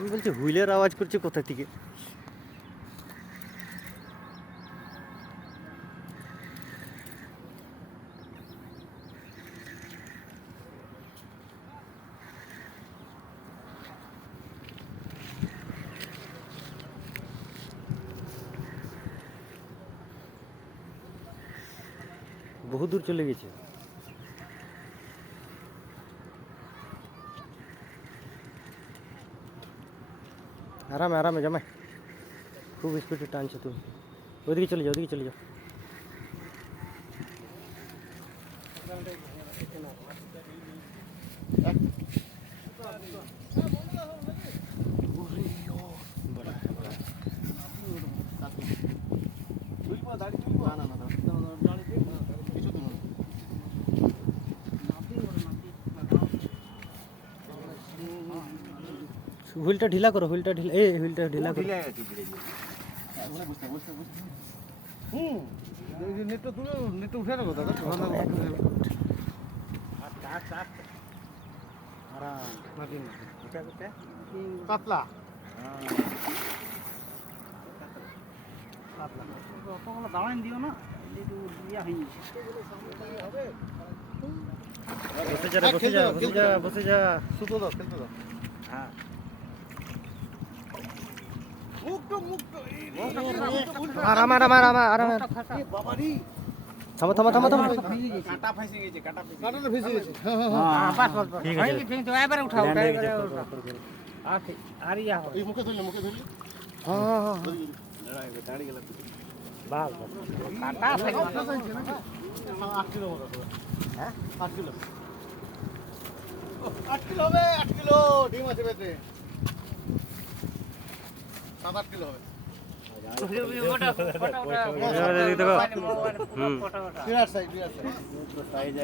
আমি বলছি হুইলের আওয়াজ করছে কোথা থেকে? বহু দূর চলে গেছে। আরামে আরামে জামাই, খুব স্পিডে টানছো তুমি। ওইদিকে চলে যাও, ওইদিকে চলে যাও। হুইলটা ঢিলা করো, হুইলটা ঢিলা, এই হুইলটা ঢিলা করো। নেটটা তুলে নেটটা উঠে রাখো দাদা। পাতলা দাঁড়ান দিও না, বসে যা রে, বসে যা, বসে যা, বসে যা। সুতো দাও, ফেলতে দাও। হ্যাঁ আরাম আরাম আরাম আরাম। বাবারি থামো থামো থামো থামো। কাটা ফেসে গেছে, কাটা ফেসে গেছে। ঠিক আছে, ঠিক তো এবারে উঠাও, ল্যান্ড হয়ে গেছে। আর ইয়া হবে। এই মুখে ধরলে, মুখে ধরলে হ্যাঁ হ্যাঁ হ্যাঁ। দাঁড়িয়ে গেল। বাস কাটা ফেলে 8 কিলো মতো। হ্যাঁ 8 কিলো। 8 কিলো হবে, 8 কিলো ডিম আছে পেটে। 7-8 কিলো হবে। ফটো দেখো। ফটো বিরাট সাইজ, বিরাট সাইজ।